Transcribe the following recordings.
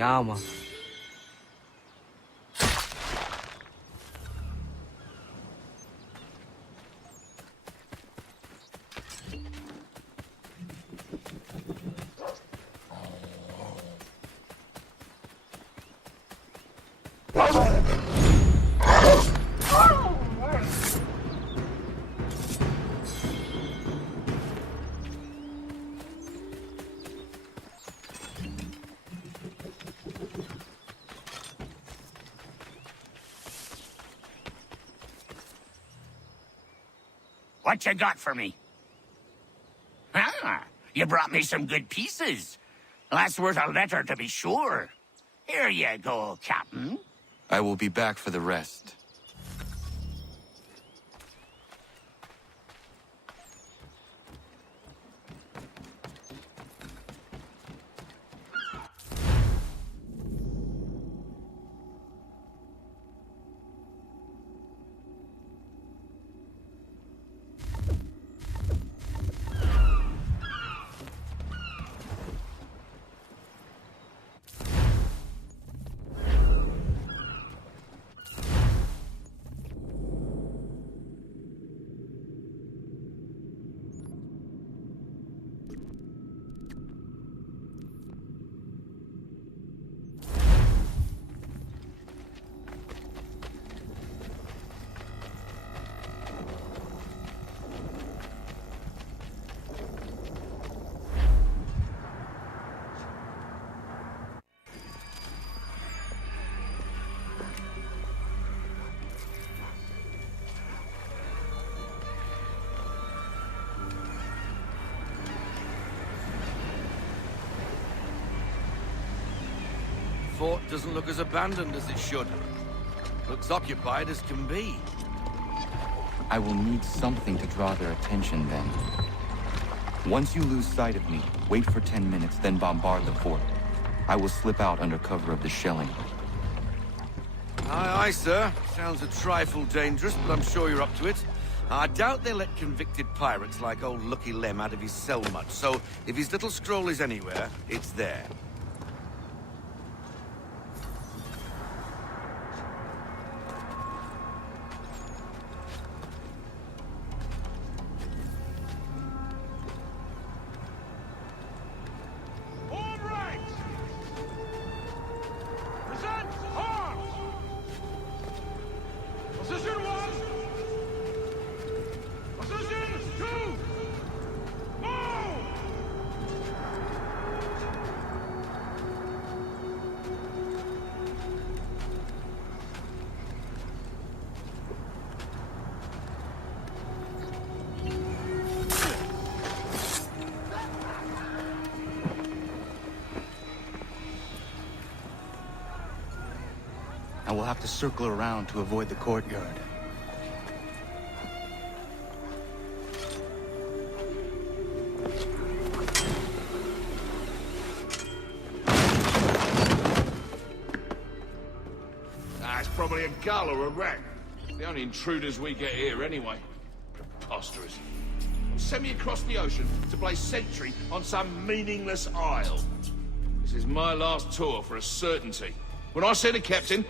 Yeah, man. What you got for me? Ah, you brought me some good pieces. That's worth a letter to be sure. Here you go, Captain. I will be back for the rest. Fort doesn't look as abandoned as it should. Looks occupied as can be. I will need something to draw their attention then. Once you lose sight of me, wait for 10 minutes, then bombard the fort. I will slip out under cover of the shelling. Aye, aye, sir. Sounds a trifle dangerous, but I'm sure you're up to it. I doubt they let convicted pirates like old Lucky Lem out of his cell much, so if his little scroll is anywhere, it's there. I will have to circle around to avoid the courtyard. It's probably a gull or a rat. The only intruders we get here anyway. Preposterous. Send me across the ocean to play sentry on some meaningless isle. This is my last tour for a certainty. When I see the captain...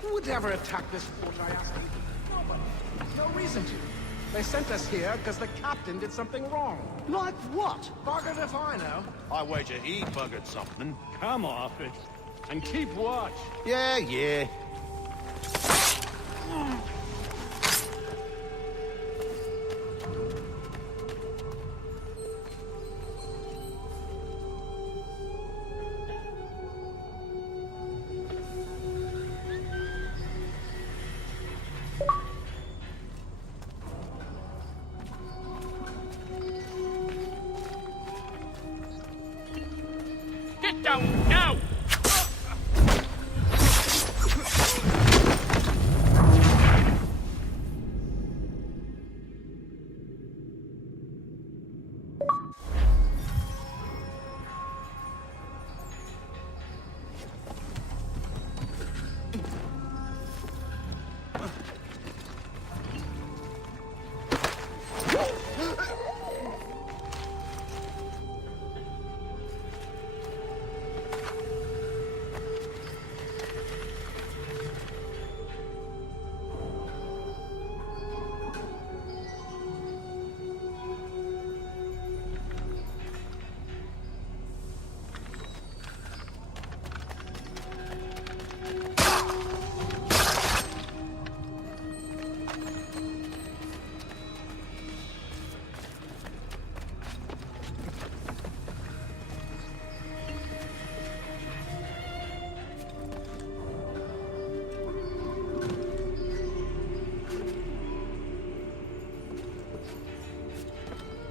Who would ever attack this fort, I ask you? Nobody. No reason to. They sent us here because the captain did something wrong. Like what? Buggered if I know. I wager he buggered something. Come off it. And keep watch. Yeah. don't know!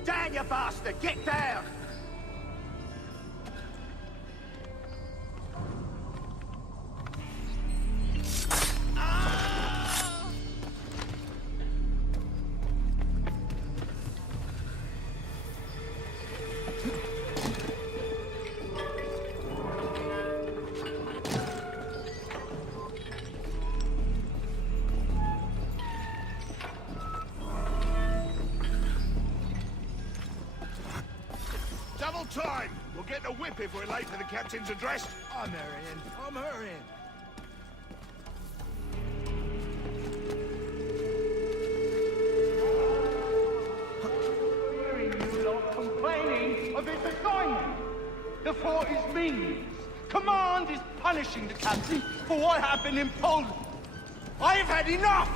Down, you bastard! Get down! Double time! We'll get the whip if we're late for the captain's address. I'm hurrying. I'm hurrying. Hearing you lot complaining of its assignment. The fort is meaningless. Command is punishing the captain for what happened in Poland. I have had enough!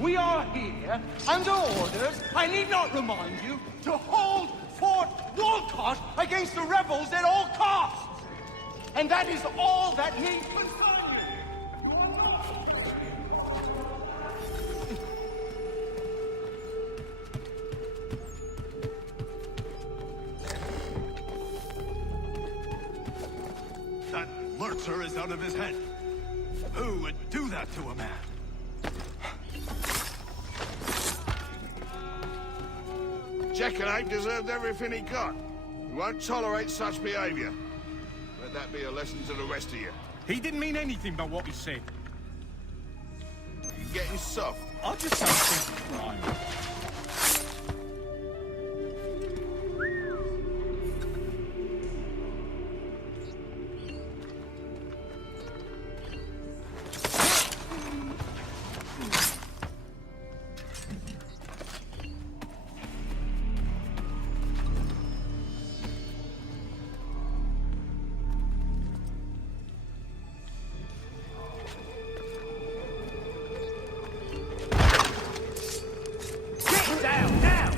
We are here under orders, I need not remind you, to hold Fort Walcott against the rebels at all costs! And that is all that need concern you! You are not... That lurcher is out of his head. Who would do that to a man? Jackanapes deserved everything he got. We won't tolerate such behavior. Let that be a lesson to the rest of you. He didn't mean anything by what he said. You're getting soft. I just don't think it's right. Down, down!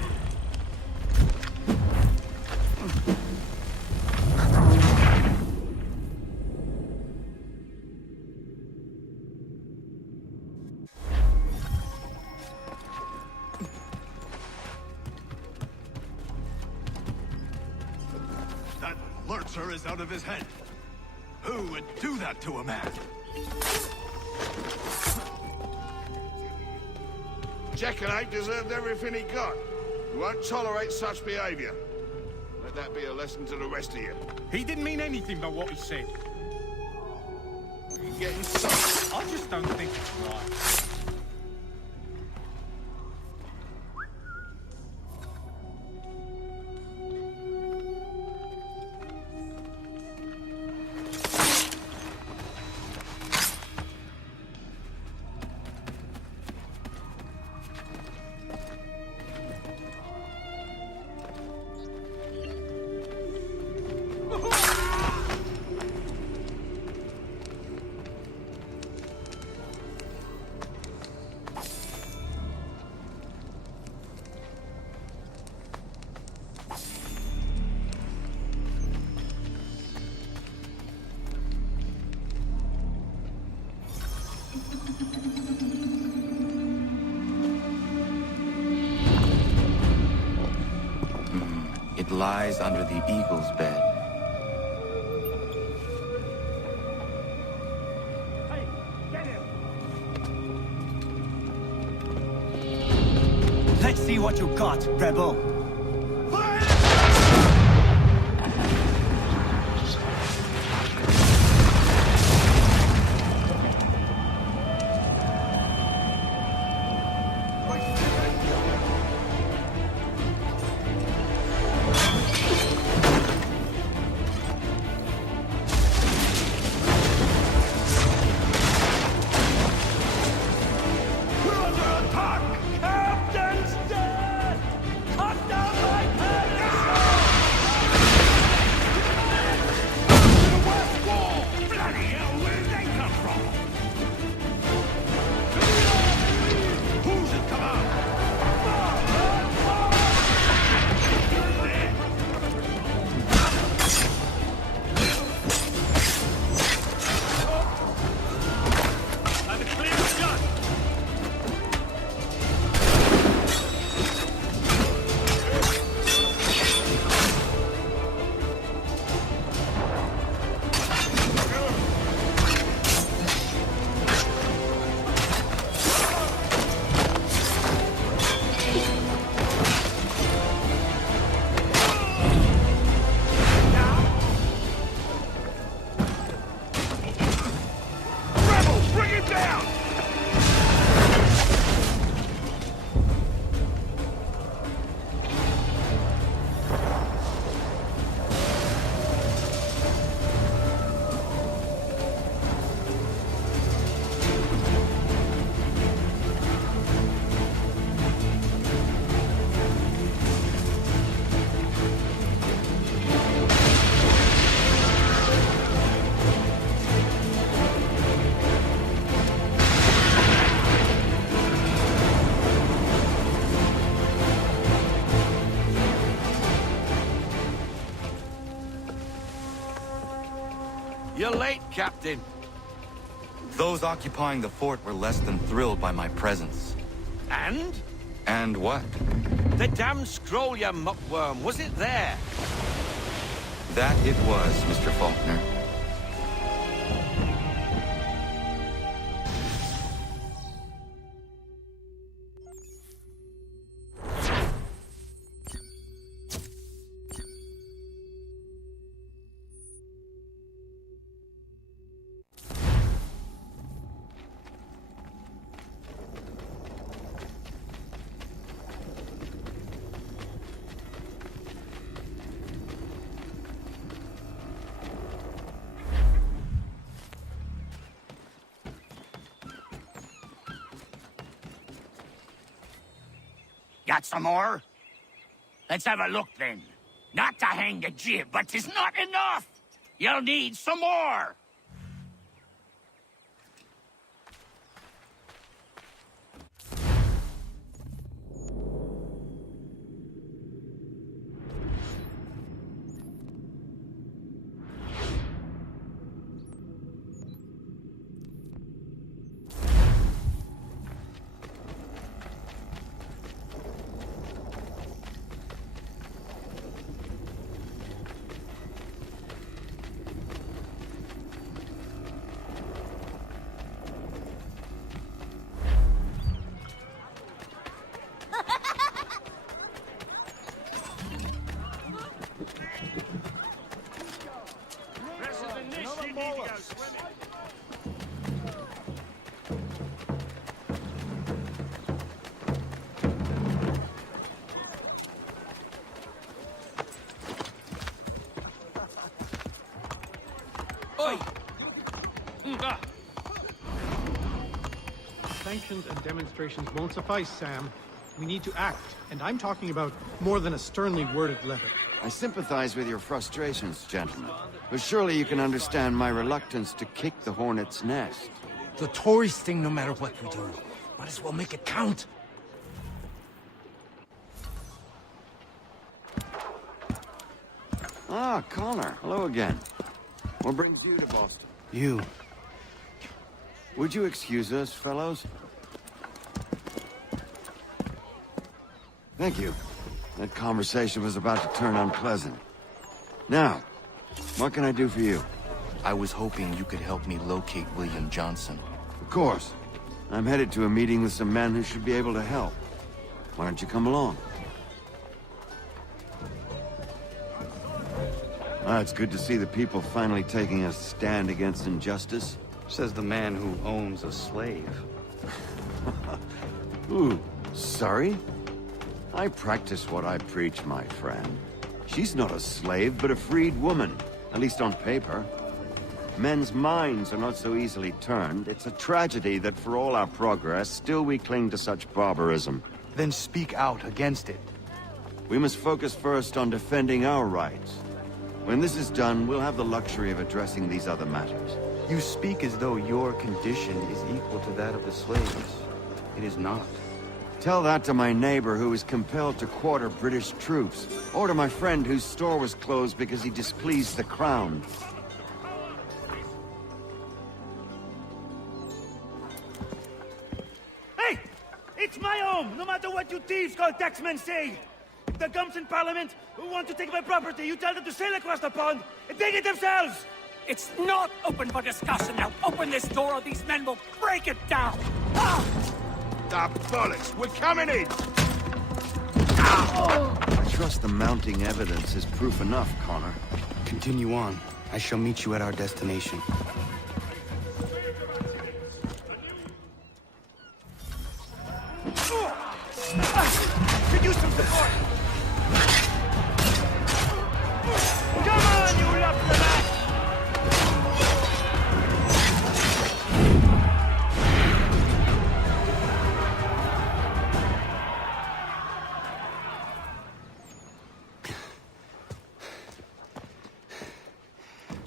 That lurcher is out of his head. Who would do that to a man? Jackanapes deserved everything he got. We won't tolerate such behavior. Let that be a lesson to the rest of you. He didn't mean anything by what he said. You're getting soft. I just don't think it's right. It lies under the eagle's bed. see what you got, rebel. You're late, Captain. Those occupying the fort were less than thrilled by my presence. And? And what? The damn scroll, you muckworm. Was it there? That it was, Mr. Faulkner. Got some more? Let's have a look then. Not to hang the jib, but 'tis not enough! You'll need some more! Sanctions and demonstrations won't suffice, Sam. We need to act, and I'm talking about more than a sternly worded letter. I sympathize with your frustrations, gentlemen. But surely you can understand my reluctance to kick the hornet's nest. The tourist thing, no matter what we do. Might as well make it count. Ah, Connor. Hello again. What brings you to Boston? You. Would you excuse us, fellows? Thank you. That conversation was about to turn unpleasant. Now, what can I do for you? I was hoping you could help me locate William Johnson. Of course. I'm headed to a meeting with some men who should be able to help. Why don't you come along? It's good to see the people finally taking a stand against injustice. Says the man who owns a slave. Ooh, sorry? I practice what I preach, my friend. She's not a slave, but a freed woman, at least on paper. Men's minds are not so easily turned. It's a tragedy that for all our progress, still we cling to such barbarism. Then speak out against it. We must focus first on defending our rights. When this is done, we'll have the luxury of addressing these other matters. You speak as though your condition is equal to that of the slaves. It is not. Tell that to my neighbor who was compelled to quarter British troops, or to my friend whose store was closed because he displeased the crown. Hey! It's my home, no matter what you thieves called taxmen say! If the gums in Parliament who want to take my property, you tell them to sail across the pond and take it themselves! It's not open for discussion now. Open this door or these men will break it down. Ah! Ah, bollocks! We're coming in! I trust the mounting evidence is proof enough, Connor. Continue on. I shall meet you at our destination. Could use some support! Come on, you love-the-back!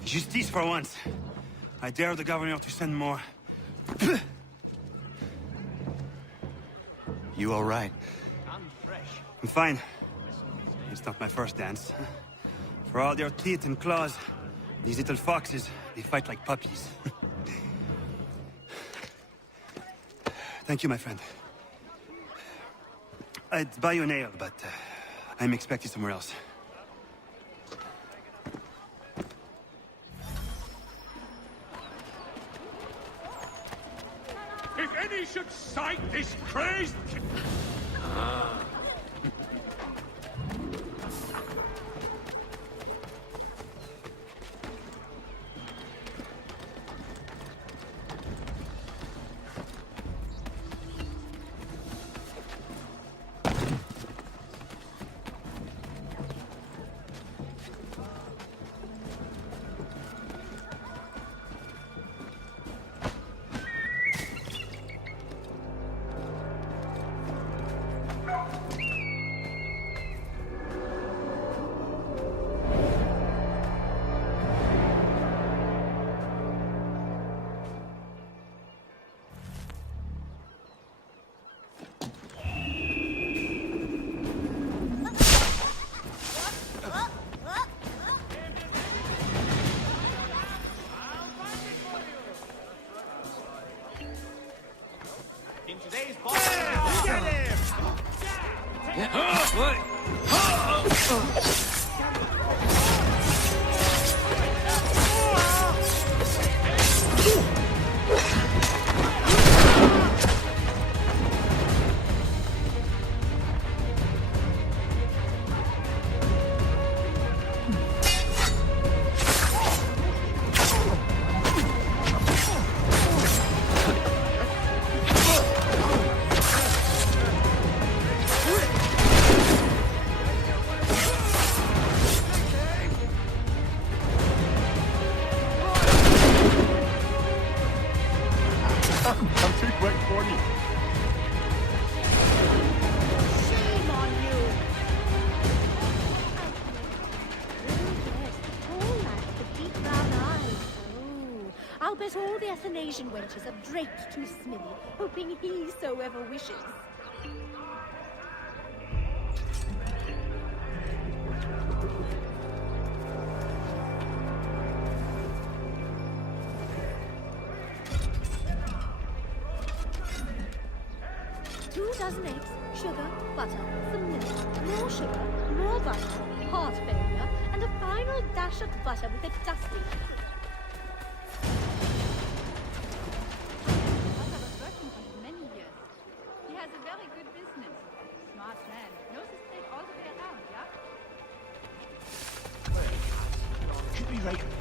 Justice for once. I dare the governor to send more. You all right? I'm fine. It's not my first dance. For all their teeth and claws, these little foxes, they fight like puppies. Thank you, my friend. I'd buy you an ale, but I'm expected somewhere else. If any should sight this crazed... All the Athanasian wenches are draped to Smithy, hoping he so ever wishes. Two dozen eggs, sugar, butter, some milk, more sugar, more butter, heart failure, and a final dash of butter with a dusting. any rate,